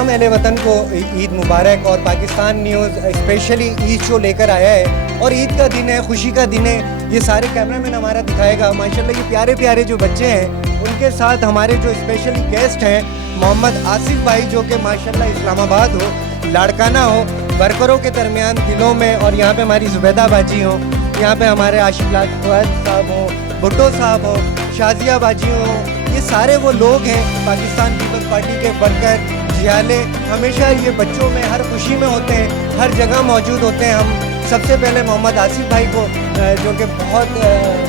تمام اہل وطن کو عید مبارک. اور پاکستان نیوز اسپیشلی عید شو لے کر آیا ہے اور عید کا دن ہے, خوشی کا دن ہے. یہ سارے کیمرہ مین ہمارا دکھائے گا. ماشاءاللہ یہ پیارے پیارے جو بچے ہیں ان کے ساتھ ہمارے جو اسپیشلی گیسٹ ہیں محمد آصف بھائی, جو کہ ماشاءاللہ اسلام آباد ہو, لاڑکانہ ہو, ورکروں کے درمیان دلوں میں, اور یہاں پہ ہماری زبیدہ باجی ہوں, یہاں پہ ہمارے عاشق لاجپت صاحب ہوں, بھٹو صاحب ہوں, شازیہ باجی ہوں. یہ سارے وہ لوگ ہیں پاکستان پیپلز پارٹی کے ورکر, جیالے. ہمیشہ یہ بچوں میں ہر خوشی میں ہوتے ہیں, ہر جگہ موجود ہوتے ہیں. ہم سب سے پہلے محمد آصف بھائی کو, جو کہ بہت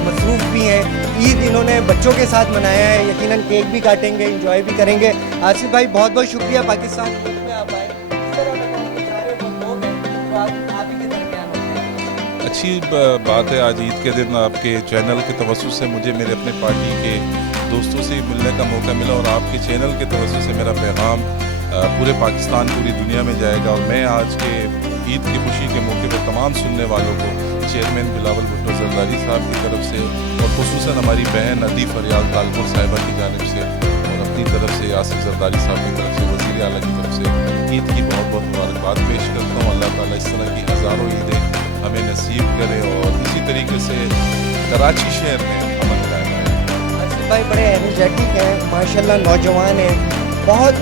مصروف بھی ہیں, عید انہوں نے بچوں کے ساتھ منایا ہے. یقیناً کیک بھی کاٹیں گے, انجوائے بھی کریں گے. آصف بھائی بہت بہت شکریہ پاکستان نیوز میں آپ آئے. اس طرح بتائیں کہ سارے وہ لوگ ہیں جو آپ ہی کے درمیان ہوتے ہیں. اچھی بات ہے, آج عید کے دن آپ کے چینل کے توسط سے مجھے میرے اپنے پارٹی کے دوستوں سے ملنے کا موقع ملا, اور آپ کے چینل کے توسط سے میرا پیغام پورے پاکستان, پوری دنیا میں جائے گا. اور میں آج کے عید کی خوشی کے موقع پہ تمام سننے والوں کو چیئرمین بلاول بھٹو زرداری صاحب کی طرف سے, اور خصوصاً ہماری بہن ادی فریال تالپور صاحبہ کی جانب سے, اور اپنی طرف سے آصف زرداری صاحب کی طرف سے, وزیر اعلیٰ کی طرف سے عید کی بہت بہت مبارکباد پیش کرتا ہوں. اللہ تعالیٰ اس طرح کی ہزاروں عیدیں ہمیں نصیب کرے, اور اسی طریقے سے کراچی شہر میں امن قائم رہے. آصف بھائی بڑے انرجیٹک ہیں ماشاءاللہ, نوجوان ہیں, بہت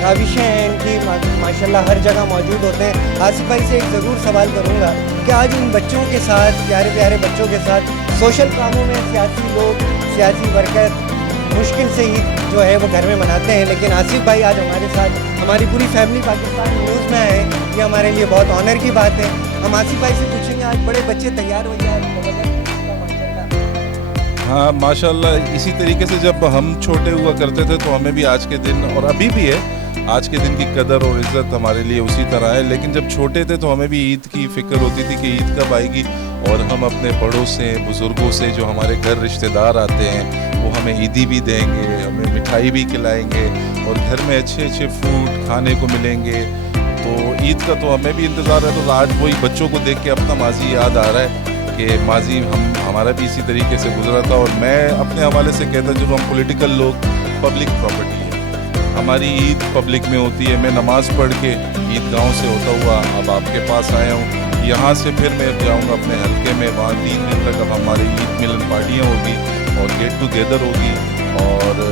کاوشیں ہیں ان کی ماشاءاللہ, ہر جگہ موجود ہوتے ہیں. آصف بھائی سے ایک ضرور سوال کروں گا کہ آج ان بچوں کے ساتھ, پیارے پیارے بچوں کے ساتھ, سوشل کاموں میں سیاسی لوگ, سیاسی ورکر مشکل سے عید جو ہے وہ گھر میں مناتے ہیں, لیکن آصف بھائی آج ہمارے ساتھ, ہماری پوری فیملی پاکستان نیوز میں آئے. یہ ہمارے لیے بہت آنر کی بات ہے. ہم آصف بھائی سے پوچھیں گے, آج بڑے بچے تیار ہو گئے. ہاں ماشاءاللہ, اسی طریقے سے جب ہم چھوٹے ہوا کرتے تھے تو ہمیں بھی آج کے دن, اور ابھی بھی ہے, آج کے دن کی قدر اور عزت ہمارے لیے اسی طرح ہے. لیکن جب چھوٹے تھے تو ہمیں بھی عید کی فکر ہوتی تھی کہ عید کب آئے گی, اور ہم اپنے بڑوں سے, بزرگوں سے, جو ہمارے گھر رشتہ دار آتے ہیں وہ ہمیں عیدی بھی دیں گے, ہمیں مٹھائی بھی کھلائیں گے, اور گھر میں اچھے اچھے فوڈ کھانے کو ملیں گے. تو عید کا تو ہمیں بھی انتظار ہے. تو آج وہی بچوں کو دیکھ کے اپنا ماضی یاد آ رہا ہے کہ ماضی ہمارا بھی اسی طریقے سے گزرا تھا. اور میں اپنے حوالے سے کہتا ہوں, جو ہم پولیٹیکل لوگ, پبلک پراپرٹی ہے, ہماری عید پبلک میں ہوتی ہے. میں نماز پڑھ کے عید گاہوں سے ہوتا ہوا اب آپ کے پاس آیا ہوں. یہاں سے پھر میں جاؤں گا اپنے حلقے میں, وہاں 3 دن تک اب ہماری عید ملن پارٹیاں ہوگی اور گیٹ ٹوگیدر ہوگی. اور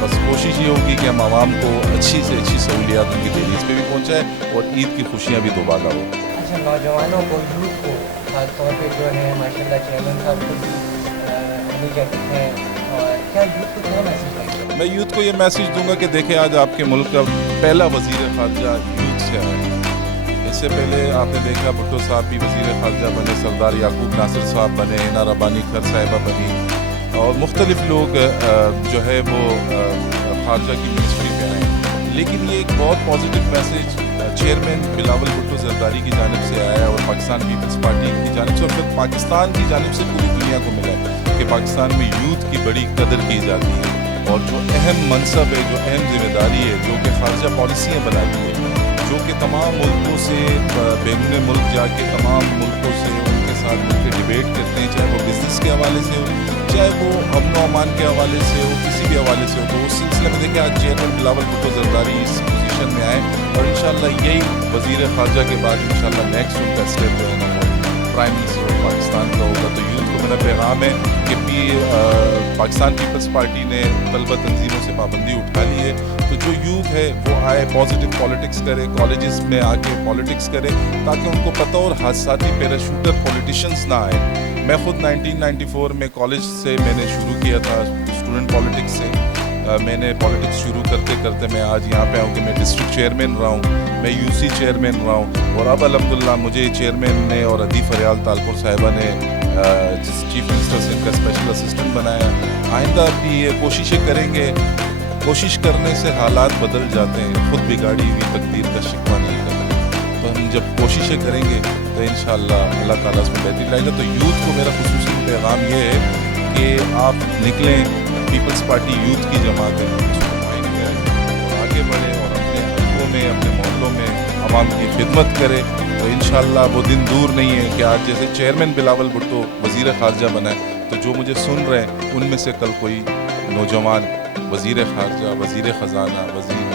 بس کوشش یہ ہوگی کہ ہم عوام کو اچھی سے اچھی سہولیات ان کی دہلیز پہ بھی پہنچائیں, اور عید کی خوشیاں بھی دوبالا ہو. اچھا, نوجوانوں کو, یوتھ کو خاص طور پہ جو ہے ماشاءاللہ چیئرمین صاحب کو انرجیٹک ہیں, اور کیا یوتھ کو کیا میسج دیں گے؟ میں یوتھ کو یہ میسج دوں گا کہ دیکھیں, آج آپ کے ملک کا پہلا وزیر خارجہ یوتھ سے آیا ہے. اس سے پہلے آپ نے دیکھا بھٹو صاحب بھی وزیر خارجہ بنے, سردار یعقوب ناصر صاحب بنے, ہینا ربانی کھر صاحبہ بنی, اور مختلف لوگ جو ہے وہ خارجہ کی منسٹری پہ آئے. لیکن یہ ایک بہت positive message chairman Bilawal Bhutto Zardari کی جانب سے آیا ہے, اور پاکستان پیپلز پارٹی کی جانب سے, اور پھر پاکستان کی جانب سے پوری دنیا کو ملا ہے کہ پاکستان میں یوتھ کی بڑی قدر کی جاتی ہے, اور جو اہم منصب ہے, جو اہم ذمہ داری ہے, جو کہ خارجہ پالیسیاں بناتی ہے, جو کہ تمام ملکوں سے, بیرون ملک جا کے تمام ملکوں سے ان کے ساتھ مل کے ڈیبیٹ کرتے ہیں, چاہے وہ بزنس کے حوالے سے ہو, چاہے وہ امن و امان کے حوالے سے ہو, کسی بھی حوالے سے ہو. تو اس سلسلے میں دیکھیں, آج چیئرمین بلاول بھٹو زرداری اس پوزیشن میں آئے, اور انشاءاللہ یہی وزیر خارجہ کے بعد انشاءاللہ نیکسٹ ان کا اسٹیپ جو ہے نا وہ پرائم منسٹر آف پاکستان کا ہوگا. تو یوتھ کو میرا پیغام ہے کہ پاکستان پیپلز پارٹی نے طلبہ تنظیموں سے پابندی اٹھا لی ہے, تو جو یوتھ ہے وہ آئے, پازیٹیو پالیٹکس کرے, کالجز میں آ کے پالیٹکس کرے, تاکہ ان کو پتہ اور حادثاتی پیراشوٹر پولیٹیشینز نہ آئے. میں خود 1994 میں کالج سے میں نے شروع کیا تھا, اسٹوڈنٹ پالیٹکس سے. میں نے پالیٹکس شروع کرتے کرتے میں آج یہاں پہ ہوں کہ میں ڈسٹرکٹ چیئرمین رہا ہوں, میں یو سی چیئرمین رہا ہوں, اور اب الحمدللہ مجھے چیئرمین نے اور ادی فریال تالپور صاحبہ نے چیف منسٹر سے ان کا اسپیشل اسسٹنٹ بنایا. آئندہ بھی یہ کوششیں کریں گے, کوشش کرنے سے حالات بدل جاتے ہیں, خود بگاڑی ہوئی تقدیر کا شکوہ نہیں کرتے. تو ہم جب کوششیں کریں گے تو انشاءاللہ اللہ تعالیٰ اس میں بہتری لائے گا. تو یوتھ کو میرا خصوصی پیغام یہ ہے کہ آپ نکلیں, پیپلز پارٹی یوتھ کی جماعت ہے, اس کو قائم کریں اور آگے بڑھیں, اور اپنے حلقوں میں, اپنے محلوں میں عوام کی خدمت کریں. تو انشاءاللہ وہ دن دور نہیں ہے کہ آج جیسے چیئرمین بلاول بھٹو وزیر خارجہ بنا ہے, تو جو مجھے سن رہے ہیں ان میں سے کل کوئی نوجوان وزیر خارجہ, وزیر خزانہ, وزیر